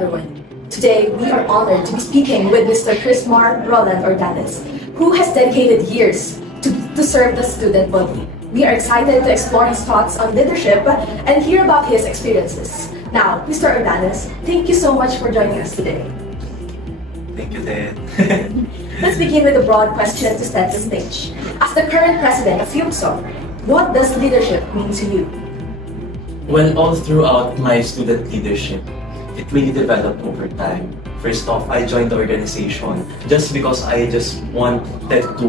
everyone. Today, we are honored to be speaking with Mr. Chrismar Roland Ordanes, who has dedicated years to serve the student body. We are excited to explore his thoughts on leadership and hear about his experiences. Now, Mr. Ordanes, thank you so much for joining us today. Thank you, Ted. Let's begin with a broad question to set the stage. As the current president of FUMSO, what does leadership mean to you? Well, all throughout my student leadership, it really developed over time. First off, I joined the organization just because I just wanted to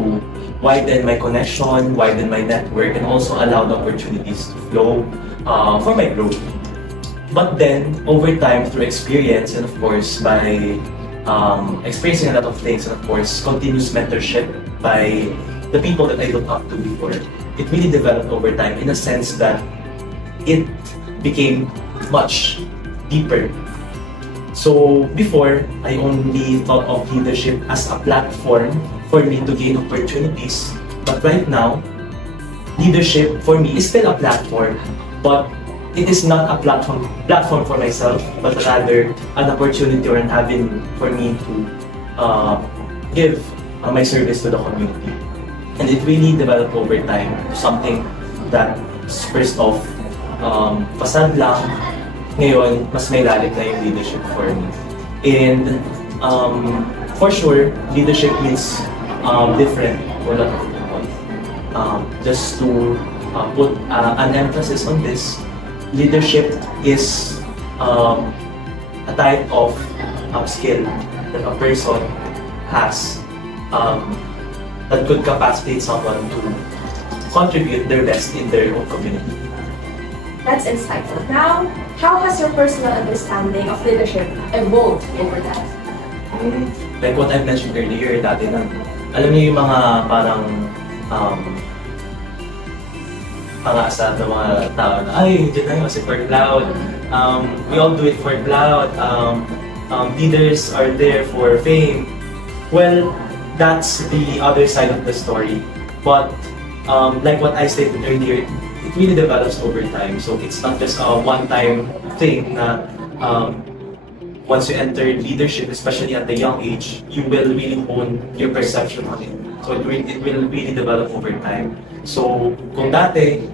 widen my connection, widen my network, and also allow the opportunities to flow for my growth. But then, over time, through experience, and of course, by experiencing a lot of things, and of course, continuous mentorship by the people that I looked up to before, it really developed over time in a sense that it became much deeper. So before, I only thought of leadership as a platform for me to gain opportunities. But right now, leadership for me is still a platform, but it is not a platform for myself, but rather an opportunity or an avenue for me to give my service to the community. And it really developed over time, something that first off, facade lang, ngayon, mas may lalim na yung leadership for me. And for sure, leadership means different for a lot of people. Just to put an emphasis on this, leadership is a type of skill that a person has that could capacitate someone to contribute their best in their own community. That's insightful. Now, how has your personal understanding of leadership evolved over that? Like what I mentioned earlier, dati na, alam niyo yung mga parang pang-aasal ng mga tao na, ay, dyan na yun kasi for cloud. We all do it for cloud. Leaders are there for fame. Well, that's the other side of the story. But like what I stated earlier, it really develops over time. So it's not just a one-time thing na once you enter leadership, especially at a young age, you will really hone your perception on it. So it will really develop over time. So kung dati,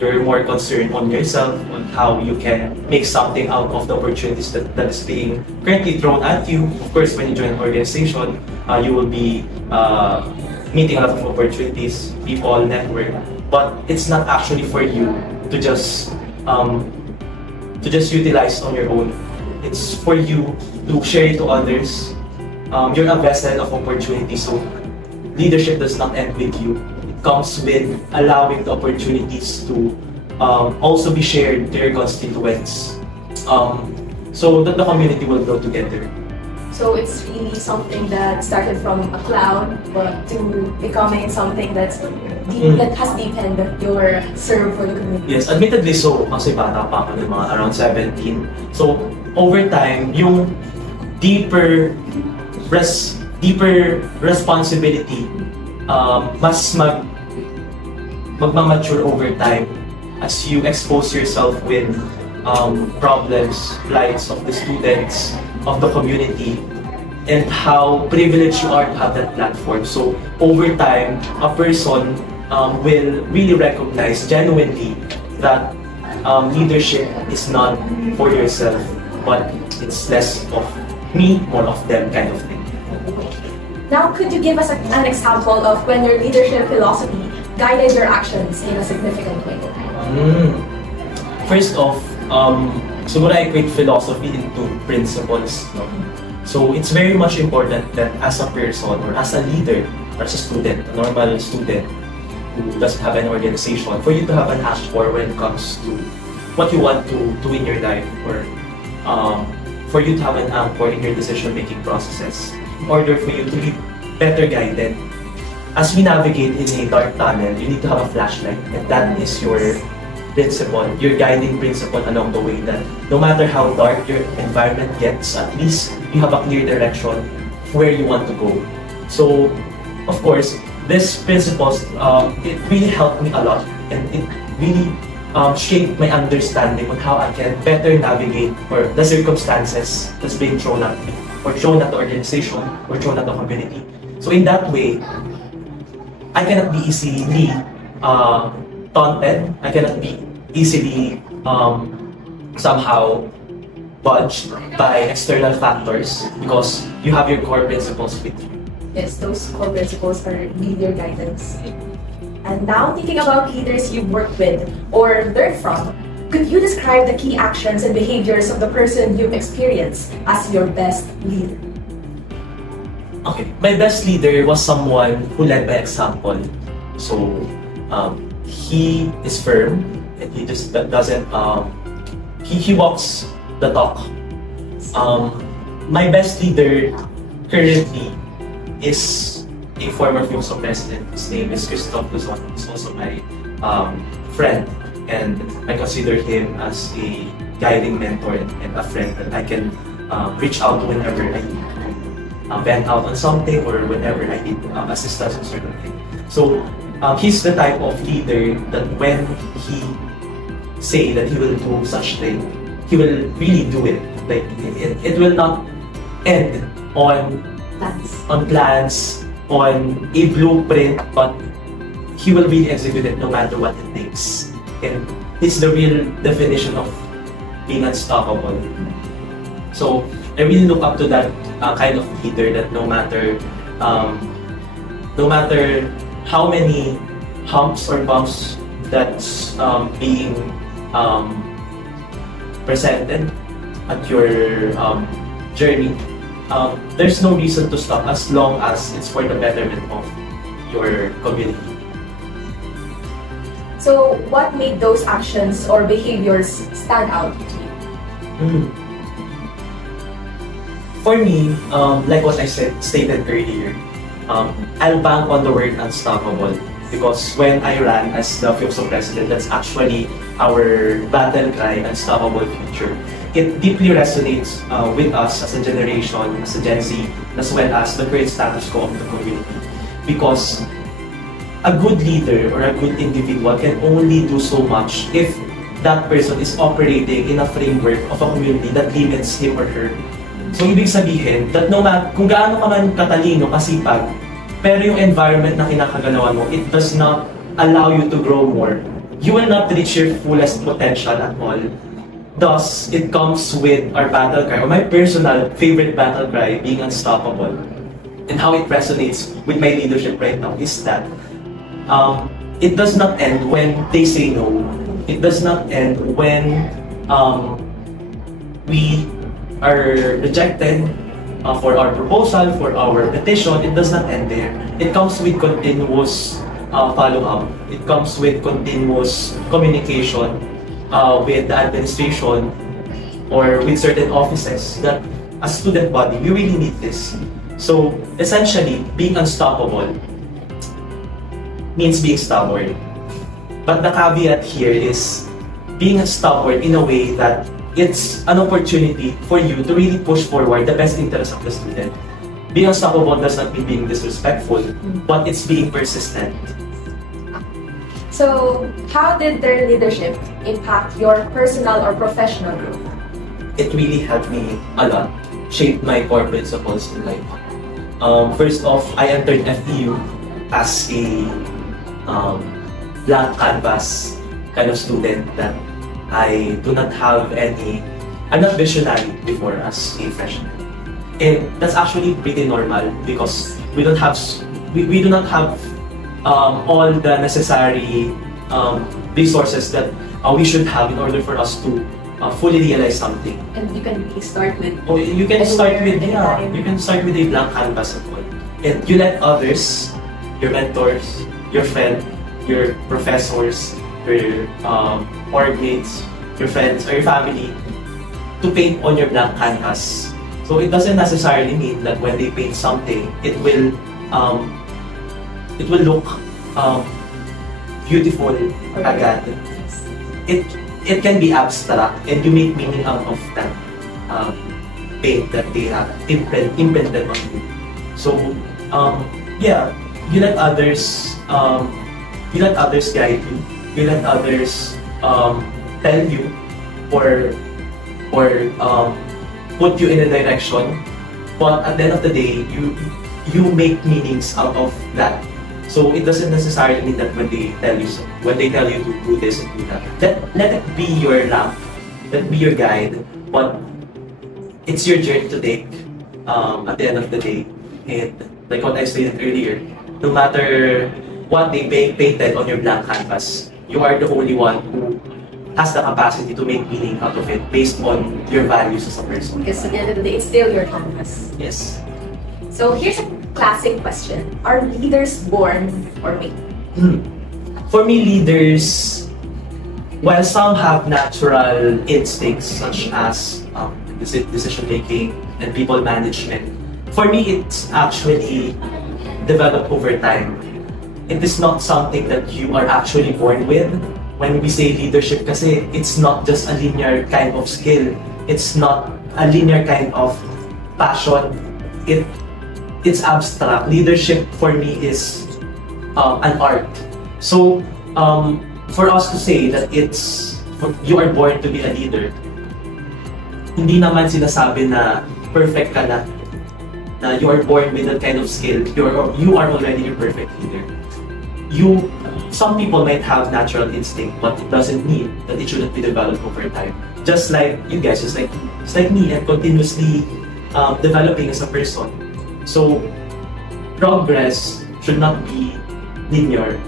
you're more concerned on yourself, on how you can make something out of the opportunities that is being currently thrown at you. Of course, when you join an organization, you will be meeting a lot of opportunities, people, network. But it's not actually for you to just utilize on your own. It's for you to share it to others. You're a vessel of opportunity, so leadership does not end with you. It comes with allowing the opportunities to also be shared to your constituents, so that the community will grow together. So it's really something that started from a cloud, but to becoming something that's that has deepened your serve for the community. Yes, admittedly so, kasi bata pa ako ng mga around 17. So, over time, yung deeper responsibility, mas magmamature over time as you expose yourself with problems, plights of the students, of the community, and how privileged you are to have that platform. So, over time, a person will really recognize genuinely that leadership is not for yourself, but it's less of me, more of them kind of thing. Now, could you give us an example of when your leadership philosophy guided your actions in a significant way? First off, siguro I equate philosophy into principles. No? So it's very much important that as a person or as a leader or as a student, a normal student who doesn't have an organization, for you to have an anchor when it comes to what you want to do in your life, or for you to have an anchor in your decision-making processes, in order for you to be better guided. As we navigate in a dark tunnel, you need to have a flashlight, and that is your principle, your guiding principle along the way, that no matter how dark your environment gets, at least you have a clear direction where you want to go. So, of course, these principles, it really helped me a lot, and it really shaped my understanding on how I can better navigate or the circumstances that's being thrown at me, or thrown at the organization, or thrown at the community. So in that way, I cannot be easily taunted. I cannot be easily somehow budged by external factors because you have your core principles with you. Yes, those core principles are really your guidance. And now, thinking about leaders you've worked with or learned from, could you describe the key actions and behaviors of the person you've experienced as your best leader? Okay, my best leader was someone who led by example. So, he is firm and he just doesn't, he walks the talk. My best leader currently is a former FIUSO president. His name is Christoph Luzon. He's also my friend, and I consider him as a guiding mentor and a friend that I can reach out to whenever I need to vent out on something or whenever I need assistance in certain thing. So he's the type of leader that when he say that he will do such thing, he will really do it. Like it will not end on plans, on a blueprint, but he will really execute it no matter what it takes. And it's the real definition of being unstoppable. So I really look up to that kind of leader that no matter how many humps or bumps that's being presented at your journey, there's no reason to stop as long as it's for the betterment of your community. So, what made those actions or behaviors stand out to you? For me, like what I stated earlier, I'll bank on the word unstoppable because when I ran as the FIUSO president, that's actually our battle cry, Unstoppable Future. It deeply resonates with us as a generation, as a Gen Z, as well as the current status quo of the community. Because a good leader or a good individual can only do so much if that person is operating in a framework of a community that limits him or her. So, ibig sabihin that no matter kung gaano ka man katalino, kasipag, pero yung environment na kinakagalawan mo, it does not allow you to grow more. You will not reach your fullest potential at all. Thus, it comes with our battle cry, or my personal favorite battle cry, being unstoppable. And how it resonates with my leadership right now is that it does not end when they say no. It does not end when we are rejected for our proposal, for our petition. It does not end there. It comes with continuous follow-up. It comes with continuous communication with the administration or with certain offices that as student body, we really need this. So essentially, being unstoppable means being stubborn. But the caveat here is being stubborn in a way that it's an opportunity for you to really push forward the best interest of the student. Being unstoppable does not mean being disrespectful, but it's being persistent. So, how did their leadership impact your personal or professional growth? It really helped me a lot, shaped my core principles in life. First off, I entered FEU as a blank canvas kind of student that I do not have any, I'm not visionary before as a freshman. And that's actually pretty normal because we do not have all the necessary resources that we should have in order for us to fully realize something. And you can really start with. Oh, you can start with you can start with a blank canvas at all, and you let others, your mentors, your friend, your professors, your org mates, your friends, or your family, to paint on your blank canvas. So it doesn't necessarily mean that when they paint something, it will look beautiful agad. It can be abstract, and you make meaning out of that paint that they have imprinted on you. So yeah, you let others guide you. You let others tell you or put you in a direction, but at the end of the day, you make meanings out of that. So it doesn't necessarily mean that when they tell you to do this and do that, let it be your lamp, let it be your guide, but it's your journey to take at the end of the day. And like what I stated earlier, no matter what they painted on your blank canvas, you are the only one who has the capacity to make meaning out of it based on your values as a person. Because at the end of the day, it's still your canvas. Yes. So here's a classic question. Are leaders born or made? For me, leaders, while some have natural instincts such as decision making and people management, for me it's actually developed over time. It is not something that you are actually born with. When we say leadership kasi, it's not just a linear kind of skill. It's not a linear kind of passion. It's abstract. Leadership for me is an art. So for us to say that you are born to be a leader, hindi naman sinasabi na perfect ka na you are born with that kind of skill. You are already a perfect leader. Some people might have natural instinct, but it doesn't mean that it shouldn't be developed over time. Just like you guys, just like me, I'm continuously developing as a person. So progress should not be linear.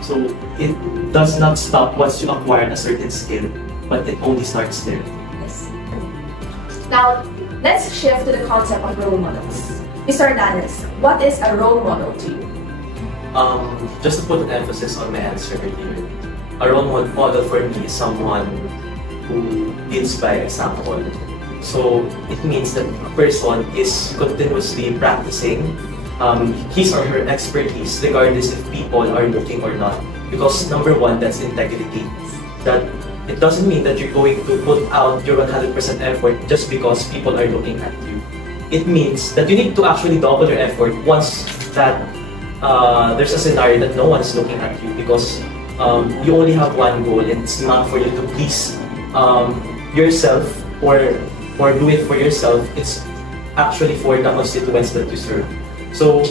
So it does not stop once you acquire a certain skill, but it only starts there. Yes. Now, let's shift to the concept of role models. Mr. Danis, what is a role model to you? Just to put an emphasis on my answer earlier, a role model for me is someone who leads by example. So it means that a person is continuously practicing his or her expertise regardless if people are looking or not. Because number one, that's integrity. That it doesn't mean that you're going to put out your 100% effort just because people are looking at you. It means that you need to actually double your effort once that there's a scenario that no one's looking at you, because you only have one goal, and it's not for you to please yourself or do it for yourself. It's actually for the constituents that you serve. So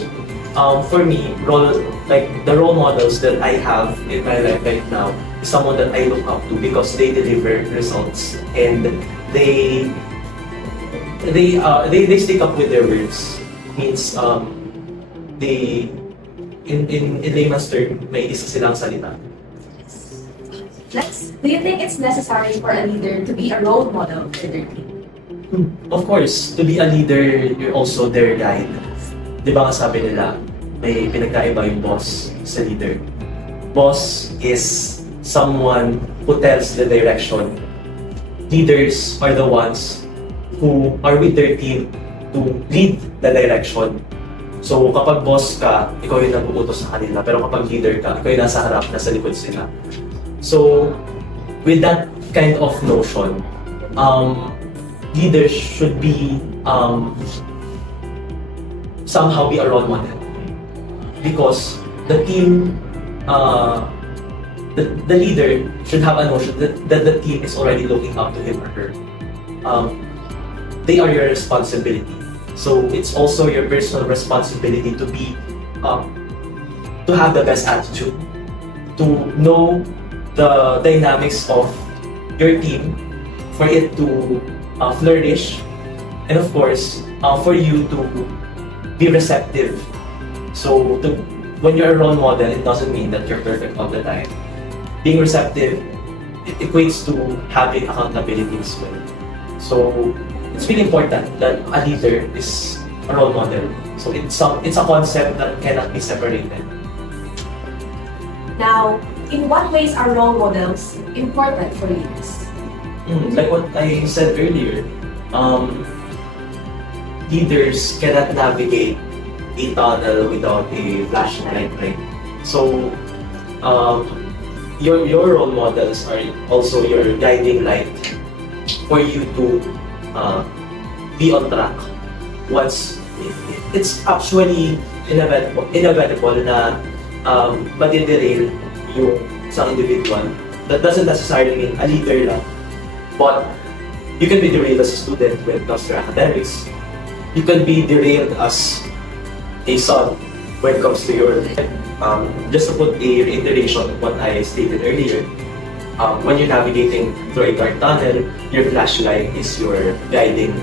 for me, the role models that I have in my life right now is someone that I look up to because they deliver results and they stick up with their words. It means they in layman's term, may isa silang salita. Next, do you think it's necessary for a leader to be a role model for their team? Of course, to be a leader, you're also their guide. Di ba nga sabi nila, may pinagkaiba yung boss sa leader. Boss is someone who tells the direction. Leaders are the ones who are with their team to lead the direction. So kapag boss ka, ikaw yung nag-uutos sa kanila. Pero kapag leader ka, ikaw yung nasa harap, nasa likod sila. So with that kind of notion, leaders should be somehow be a role model. Because the team, the leader should have a notion that the team is already looking up to him or her. They are your responsibility. So it's also your personal responsibility to be, to have the best attitude, to know the dynamics of your team, for it to flourish, and of course, for you to be receptive. So when you're a role model, it doesn't mean that you're perfect all the time. Being receptive, it equates to having accountability as well. So it's really important that a leader is a role model. So it's a concept that cannot be separated. Now, in what ways are role models important for leaders? Like what I said earlier, leaders cannot navigate a tunnel without a flashlight, right? So your role models are also your guiding light for you to be on track. It's actually inevitable na madiderail yung isang individual that doesn't necessarily mean a leader lang. But you can be derailed as a student when it comes to academics. You can be derailed as a son when it comes to your just to put a reiteration of what I stated earlier. When you're navigating through a dark tunnel, your flashlight is your guiding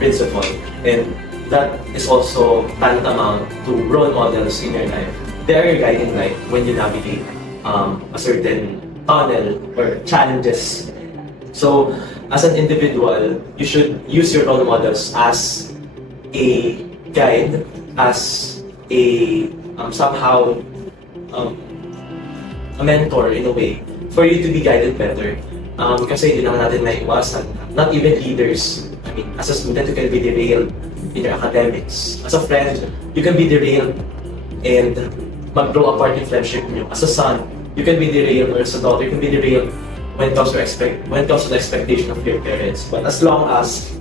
principle, and that is also tantamount to role models in your life. They are your guiding light when you navigate a certain tunnel or challenges. So, as an individual, you should use your role models as a guide, as a somehow a mentor in a way for you to be guided better. Kasi hindi naman natin maiwasan. Not even leaders. I mean, as a student, you can be derailed in your academics. As a friend, you can be derailed and mag-grow apart in friendship niyo. As a son, you can be derailed, or as a daughter, you can be derailed when it comes to the expectation of your parents. But as long as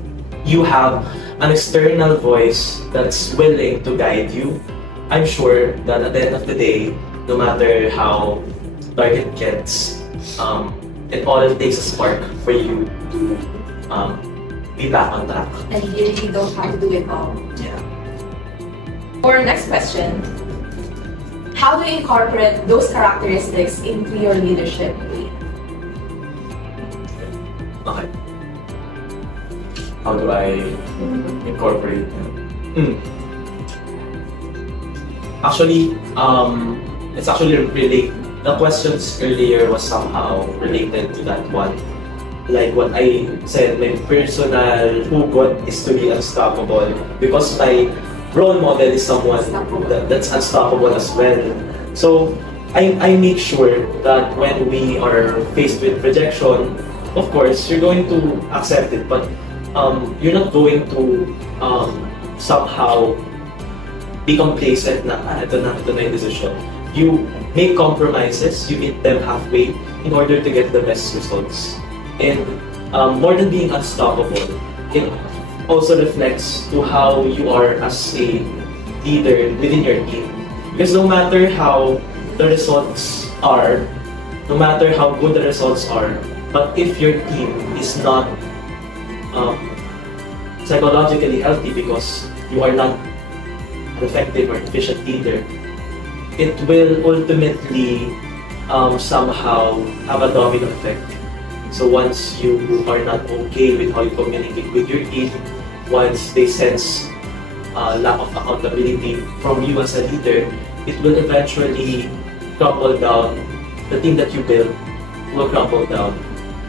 you have an external voice that's willing to guide you, I'm sure that at the end of the day, no matter how dark it gets, it all takes a spark for you to be back on track. And you really don't have to do it all. Yeah. For our next question, how do you incorporate those characteristics into your leadership? Okay. How do I incorporate them? Actually, it's actually related. The questions earlier was somehow related to that one. Like what I said, my personal hook is to be unstoppable because my role model is someone that's unstoppable as well. So I make sure that when we are faced with rejection, of course, you're going to accept it, but you're not going to somehow be complacent na, ito na yung decision. You make compromises, you meet them halfway in order to get the best results. And more than being unstoppable, it also reflects to how you are as a leader within your team. Because no matter how the results are, no matter how good the results are, but if your team is not psychologically healthy because you are not an effective or efficient leader, it will ultimately somehow have a domino effect. So once you are not okay with how you communicate with your team, once they sense lack of accountability from you as a leader, it will eventually crumble down. The team that you build will crumble down.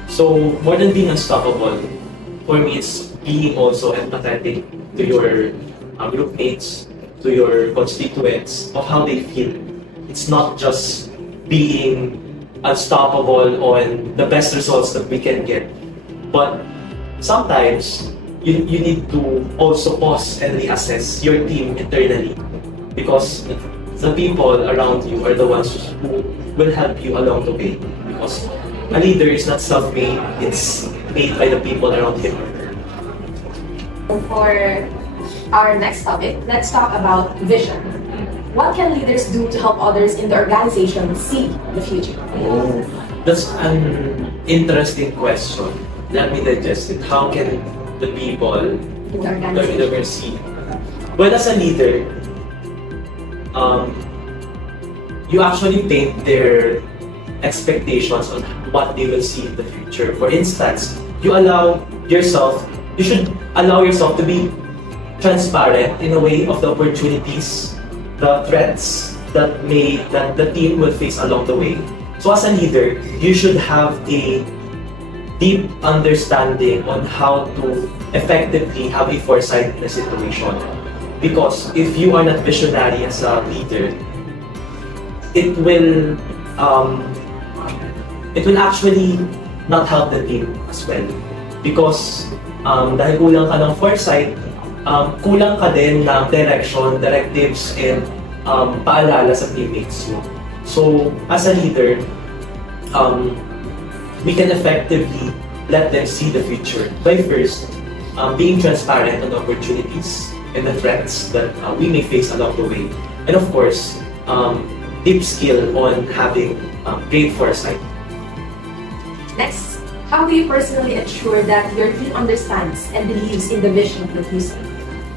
So more than being unstoppable, for me it's being also empathetic to your group mates, to your constituents, of how they feel. It's not just being unstoppable on the best results that we can get, but sometimes you need to also pause and reassess your team internally, because the people around you are the ones who will help you along the way, because a leader is not self-made, it's made by the people around him. For our next topic, let's talk about vision. What can leaders do to help others in the organization see the future? Oh, that's an interesting question. Let me digest it. How can the people In the in organization. the see? Well, as a leader, you actually paint their expectations on what they will see in the future. For instance, you should allow yourself to be transparent in a way of the opportunities, the threats that the team will face along the way. So as a leader, you should have a deep understanding on how to effectively have a foresight in the situation. Because if you are not visionary as a leader, it will actually not help the team as well. Because dahil kulang ka ng foresight, kulang ka din ng direction, directives, and paalala sa teammates mo. So, as a leader, we can effectively let them see the future by first being transparent on the opportunities and the threats that we may face along the way. And of course, deep skill on having great foresight. Next, how do you personally ensure that your team understands and believes in the vision of UC?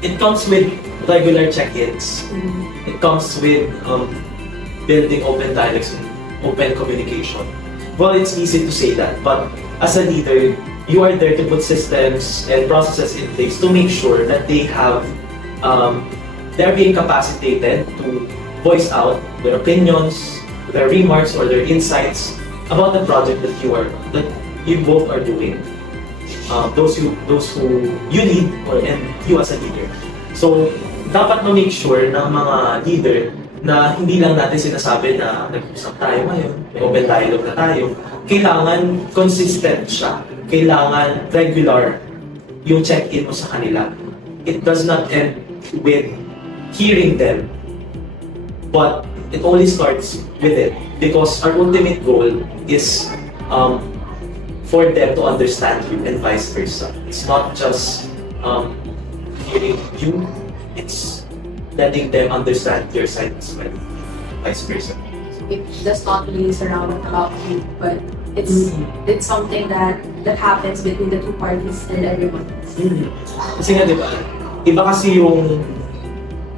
It comes with regular check-ins. It comes with building open dialogues and open communication. Well, it's easy to say that, but as a leader, you are there to put systems and processes in place to make sure that they're being capacitated to voice out their opinions, their remarks, or their insights about the project that you both are doing. Those who you lead and you as a leader. So, dapat ma-make sure ng mga leader na hindi lang natin sinasabi na nag-usap tayo ngayon, may open dialogue na tayo. Kailangan consistent siya. Kailangan regular yung check-in mo sa kanila. It does not end with hearing them, but it only starts with it. Because our ultimate goal is for them to understand you and vice versa. It's not just hearing you, it's letting them understand your side as well, vice versa. It does not really surround about you, but it's something that happens between the two parties and everyone else. Kasi nga, di ba, iba kasi yung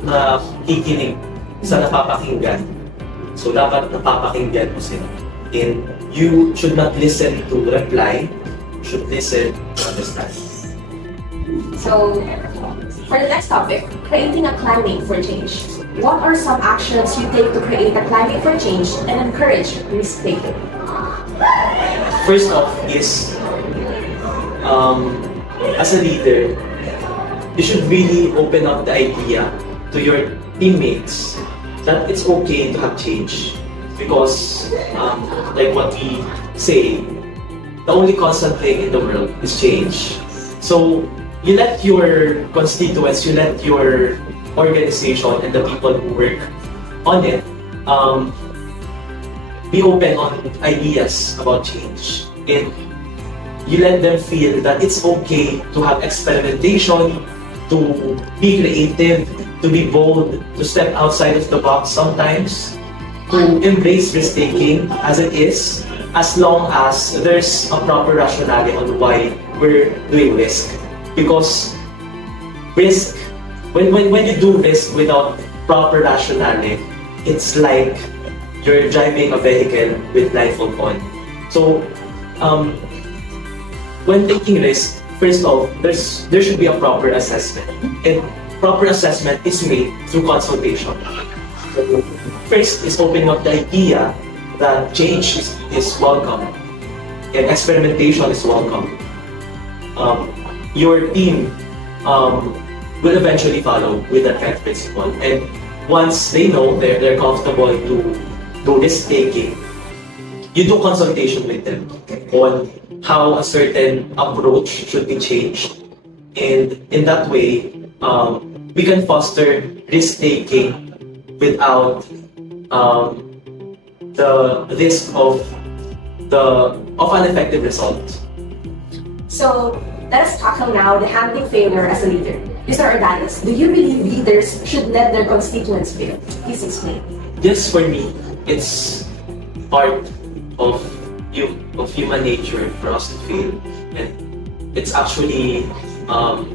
nakikinig sa napapakinggan. So, dapat napapakinggan mo sila. And you should not listen to reply, you should listen to understand. So, for the next topic, creating a climate for change. What are some actions you take to create a climate for change and encourage risk-taking? First off is, as a leader, you should really open up the idea to your teammates that it's okay to have change. Because, like what we say, the only constant thing in the world is change. So, you let your constituents, you let your organization and the people who work on it be open on ideas about change. And you let them feel that it's okay to have experimentation, to be creative, to be bold, to step outside of the box sometimes, to embrace risk-taking as it is, as long as there's a proper rationale on why we're doing risk. Because risk, when you do risk without proper rationale, it's like you're driving a vehicle with blindfold on. So, when taking risk, first off, there should be a proper assessment. And proper assessment is made through consultation. So, first is opening up the idea that change is welcome and experimentation is welcome. Your team will eventually follow with that kind of principle. And once they know they're comfortable to do risk-taking, you do consultation with them on how a certain approach should be changed. And in that way, we can foster risk-taking without the risk of an effective result. So, let us tackle now the handling failure as a leader. Mr. Ordanes, do you believe leaders should let their constituents fail? Please explain. Yes, for me, it's part of human nature for us to fail. And it's actually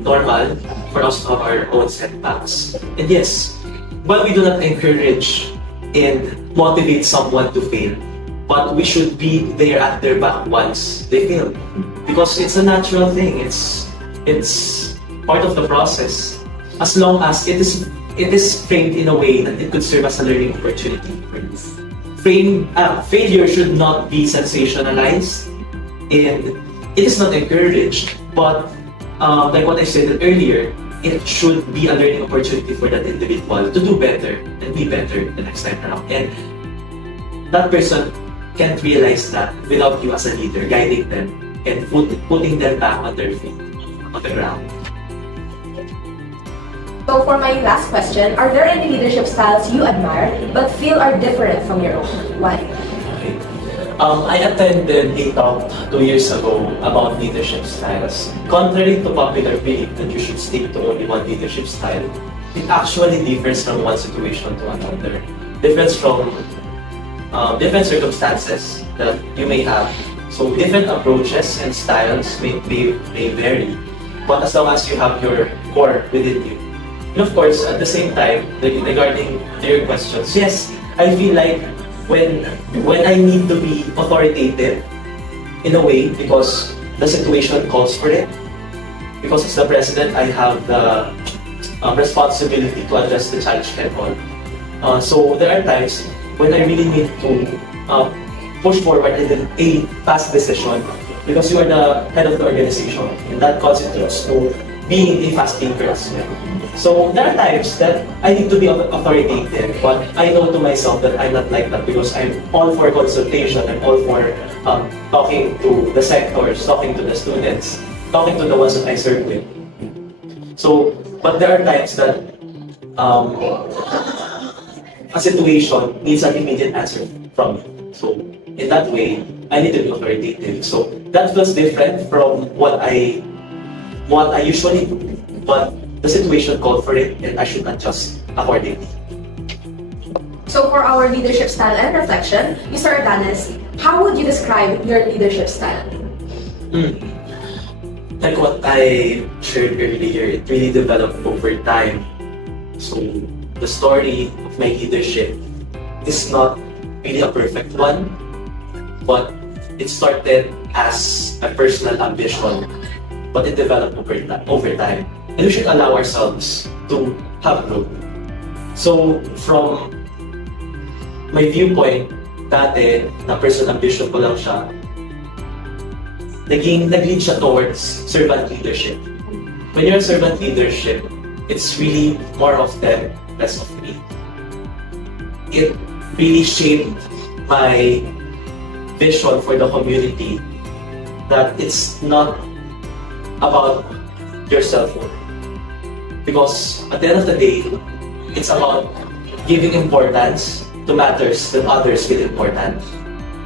normal for us to have our own setbacks. And yes, but we do not encourage and motivate someone to fail. But we should be there at their back once they fail. Because it's a natural thing. It's part of the process. As long as it is framed in a way that it could serve as a learning opportunity for you. Failure should not be sensationalized, and it is not encouraged. But like what I said earlier, it should be a learning opportunity for that individual to do better and be better the next time around. And that person can't realize that without you as a leader guiding them and putting them back on their feet, on the ground. So for my last question, are there any leadership styles you admire but feel are different from your own? Why? Okay. I attended a talk 2 years ago about leadership styles. Contrary to popular belief that you should stick to only one leadership style, it actually differs from one situation to another. Different circumstances that you may have So different approaches and styles may vary, but as long as you have your core within you. And of course, at the same time, regarding to your questions, yes, I feel like when I need to be authoritative in a way because the situation calls for it, because as the president, I have the responsibility to address the challenge head on. So there are times when I really need to push forward a fast decision because you are the head of the organization, and that constitutes to being a fast thinker as well. So there are times that I need to be authoritative, but I know to myself that I'm not like that because I'm all for consultation, I'm all for talking to the sectors, talking to the students, talking to the ones that I serve with. So, but there are times that a situation needs an immediate answer from me. So, in that way, I need to be authoritative. So, that feels different from what I usually do, but the situation called for it and I should adjust accordingly. So for our leadership style and reflection, Mr. Ordanes, how would you describe your leadership style? Like what I shared earlier, it really developed over time. So the story of my leadership is not really a perfect one, but it started as a personal ambition, but it developed over time. And we should allow ourselves to have growth. So from my viewpoint, dati na personal ambition ko lang siya, nag-lead siya towards servant leadership. When you're in servant leadership, it's really more of them, less of me. It really shaped my vision for the community that it's not about your self-worth. Because at the end of the day, it's about giving importance to matters that others feel important.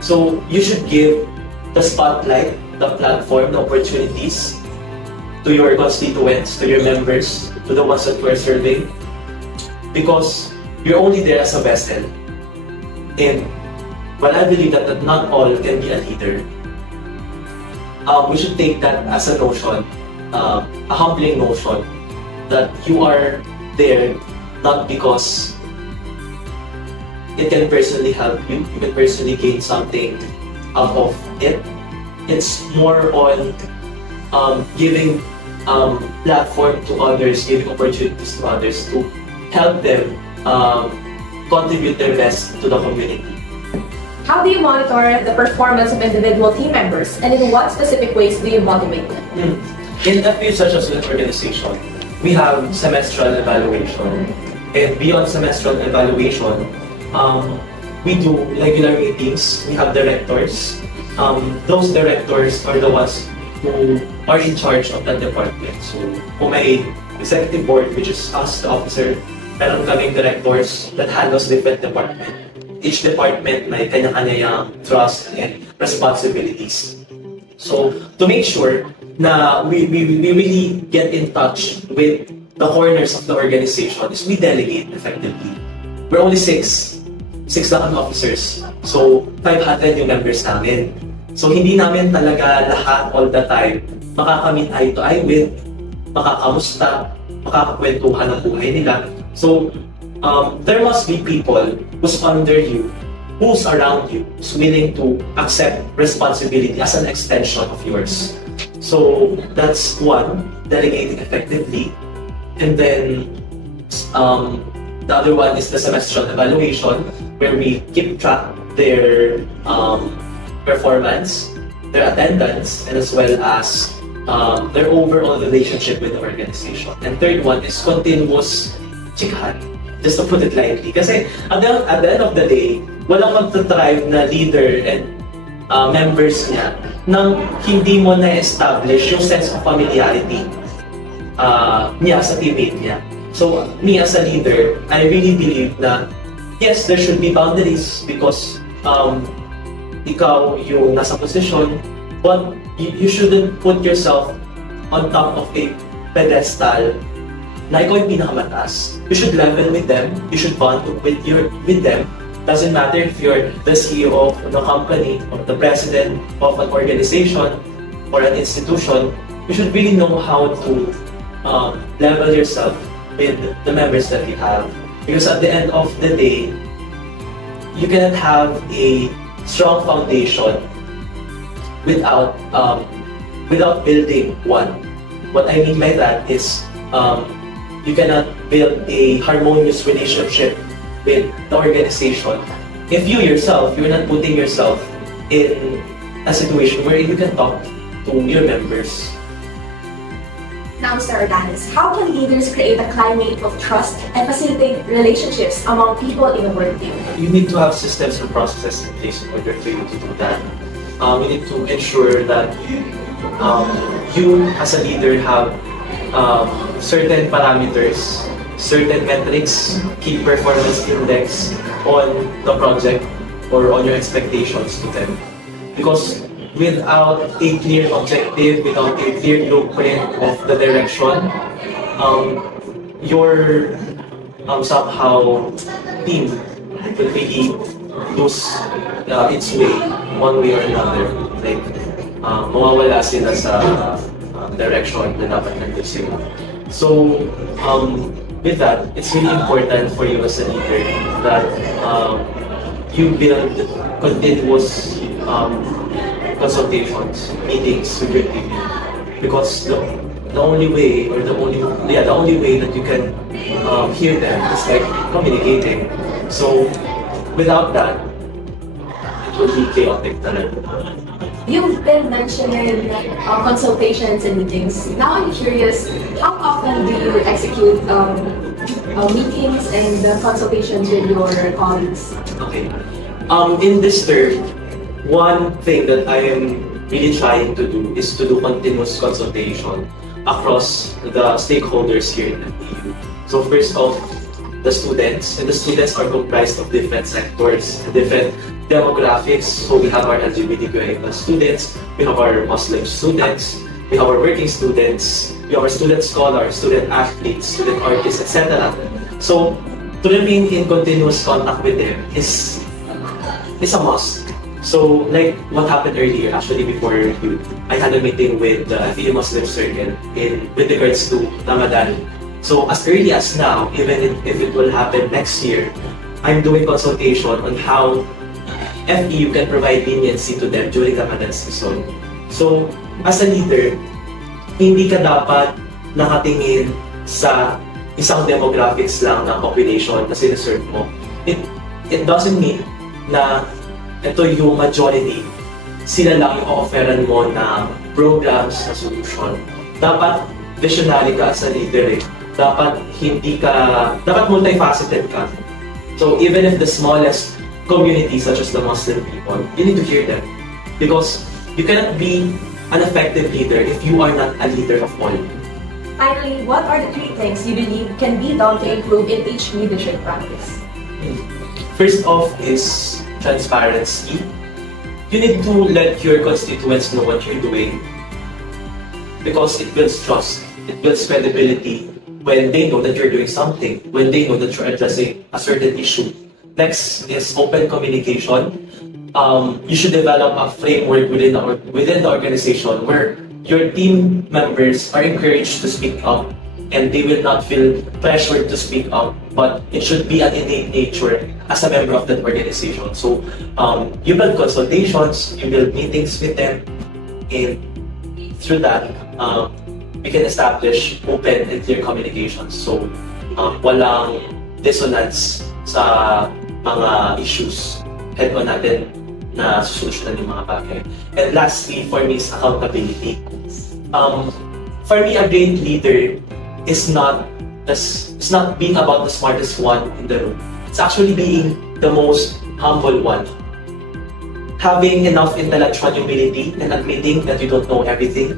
So you should give the spotlight, the platform, the opportunities to your constituents, to your members, to the ones that we're serving. Because you're only there as a vessel. And while I believe that not all can be a leader, we should take that as a notion, a humbling notion, that you are there not because it can personally help you, you can personally gain something out of it. It's more on giving platform to others, giving opportunities to others to help them contribute their best to the community. How do you monitor the performance of individual team members, and in what specific ways do you motivate them? In FPU such as an organization, we have semestral evaluation, and beyond semestral evaluation, we do regular meetings. We have directors. Those directors are the ones who are in charge of that department. So, kung may executive board, which is us, the officer, meron kaming directors that handles different department. Each department may kanya-kanyang trust and responsibilities. So, to make sure na we really get in touch with the corners of the organization is we delegate effectively. We're only six lang ang officers. So, 500 yung members namin. So, hindi namin talaga lahat all the time makakamit eye to eye with, makakamusta, makakakwentuhan ng buhay nila. So, there must be people who's under you, who's around you, who's willing to accept responsibility as an extension of yours. So that's one, delegating effectively. And then the other one is the semestral evaluation, where we keep track their performance, their attendance, and as well as their overall relationship with the organization. And third one is continuous chikahan, just to put it lightly. Kasi at the end of the day, walang magta-thrive na leader and members niya nang hindi mo na-establish yung sense of familiarity niya sa teammate niya. So, me as a leader, I really believe na yes, there should be boundaries because ikaw yung nasa posisyon, but you shouldn't put yourself on top of a pedestal na ikaw yung pinakamataas. You should level with them, you should bond with them, Doesn't matter if you're the CEO of the company or the president of an organization or an institution, you should really know how to level yourself with the members that you have. Because at the end of the day, you cannot have a strong foundation without building one. What I mean by that is you cannot build a harmonious relationship with the organization if you yourself, you're not putting yourself in a situation where you can talk to your members. Now, Mr. Ordanes, how can leaders create a climate of trust and facilitate relationships among people in a work team? You need to have systems and processes in place in order for you to do that. You need to ensure that you as a leader have certain parameters, certain metrics, key performance index on the project or on your expectations to them. Because without a clear objective, without a clear blueprint of the direction, your somehow team will really lose its way one way or another. Like, mawawala sila sa direction na dapat nandun. So, with that, it's really important for you as a leader that you build continuous consultations, meetings with your team, because the only way or the only way that you can hear them is like communicating. So without that, it will be chaotic. You've been mentioning consultations and meetings. Now I'm curious, how often do you execute meetings and consultations with your colleagues? Okay. In this term, one thing that I am really trying to do is to do continuous consultation across the stakeholders here in the EU. So first off, the students, and the students are comprised of different sectors, different demographics. So we have our LGBTQIA students, we have our Muslim students, we have our working students, we have our student scholars, student athletes, student artists, etc. So to remain in continuous contact with them is a must. So like what happened earlier, actually before you, I had a meeting with the FEU Muslim Circle with regards to Ramadan. So as early as now, even if it will happen next year, I'm doing consultation on how FEU can provide leniency to them during the Ramadan season. So as a leader, hindi ka dapat nakatingin sa isang demographics lang ng population na sineserve mo. It doesn't mean na ito yung majority, sila lang yung offeran mo na programs, na solution. Dapat visionary ka as a leader. Dapat dapat multifaceted ka. So even if the smallest community, such as the Muslim people, you need to hear them. Because you cannot be an effective leader if you are not a leader of all. Finally, what are the 3 things you believe can be done to improve in each leadership practice? First off is transparency. You need to let your constituents know what you're doing because it builds trust, it builds credibility when they know that you're doing something, when they know that you're addressing a certain issue. Next is open communication. You should develop a framework within the organization where your team members are encouraged to speak up and they will not feel pressured to speak up, but it should be an innate nature as a member of that organization. So you build consultations, you build meetings with them, and through that, we can establish open and clear communications. So walang dissonance sa mga issues head-on natin na susolusyonan yung mga bagay. And lastly, for me, is accountability. For me, a great leader is not being about the smartest one in the room. It's actually being the most humble one. Having enough intellectual humility and admitting that you don't know everything,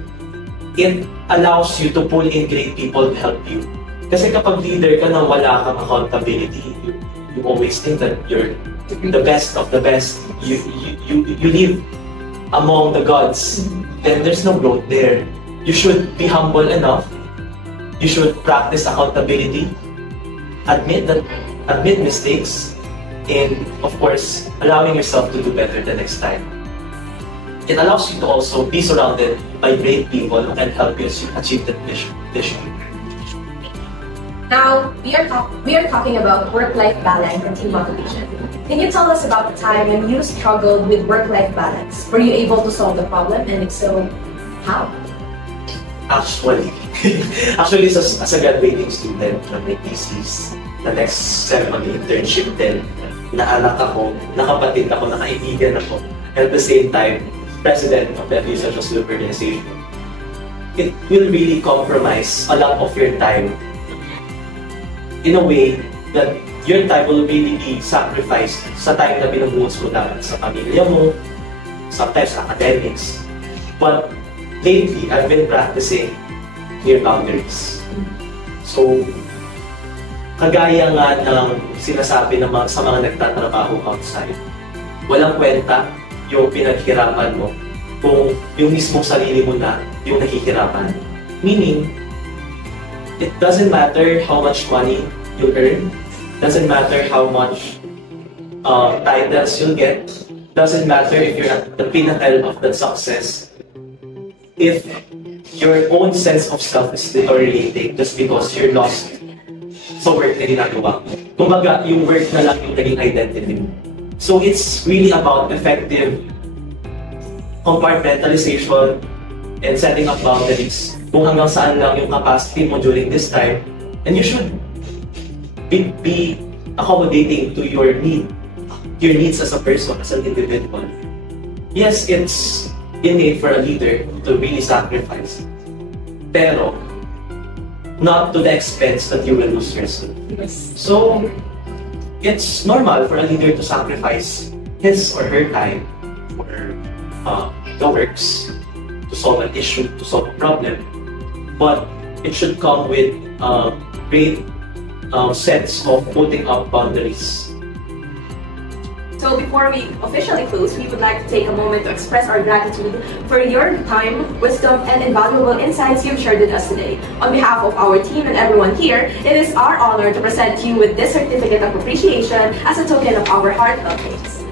it allows you to pull in great people to help you. Kasi kapag leader ka na wala kang accountability, you always think that you're the best of the best. You live among the gods. Then there's no growth there. You should be humble enough. You should practice accountability, admit mistakes, in, of course, allowing yourself to do better the next time. It allows you to also be surrounded by great people who can help you achieve that vision. Now, we are talking about work-life balance and team motivation. Can you tell us about the time when you struggled with work-life balance? Were you able to solve the problem, and if so, how? Actually, as a graduating student from my thesis, the next ceremony internship din, naanak ako, nakapatid ako, nakaibigan ako, and at the same time, president of the Research Student Organization. It will really compromise a lot of your time in a way that your time will really be sacrificed sa time na binubuhos mo na sa pamilya mo, sometimes academics. But lately, I've been practicing clear boundaries. So, kagaya nga ng sinasabi sa mga nagtatrabaho outside, walang kwenta yung pinaghirapan mo kung yung mismong sarili mo na yung naghihirapan. Meaning, it doesn't matter how much money you earn, doesn't matter how much titles you'll get, doesn't matter if you're at the pinnacle of that success, if your own sense of self is deteriorating just because you're lost sa work na ginagawa. Kumbaga, yung work na lang yung naging identity mo. So it's really about effective compartmentalization and setting up boundaries kung hanggang saan lang yung capacity mo during this time, and you should be accommodating to your needs as a person, as an individual. Yes, it's innate for a leader to really sacrifice, pero not to the expense that you will lose yourself. Yes. So, it's normal for a leader to sacrifice his or her time for the works, to solve an issue, to solve a problem, but it should come with a great sense of putting up boundaries. So before we officially close, we would like to take a moment to express our gratitude for your time, wisdom, and invaluable insights you've shared with us today. On behalf of our team and everyone here, it is our honor to present you with this certificate of appreciation as a token of our heartfelt thanks.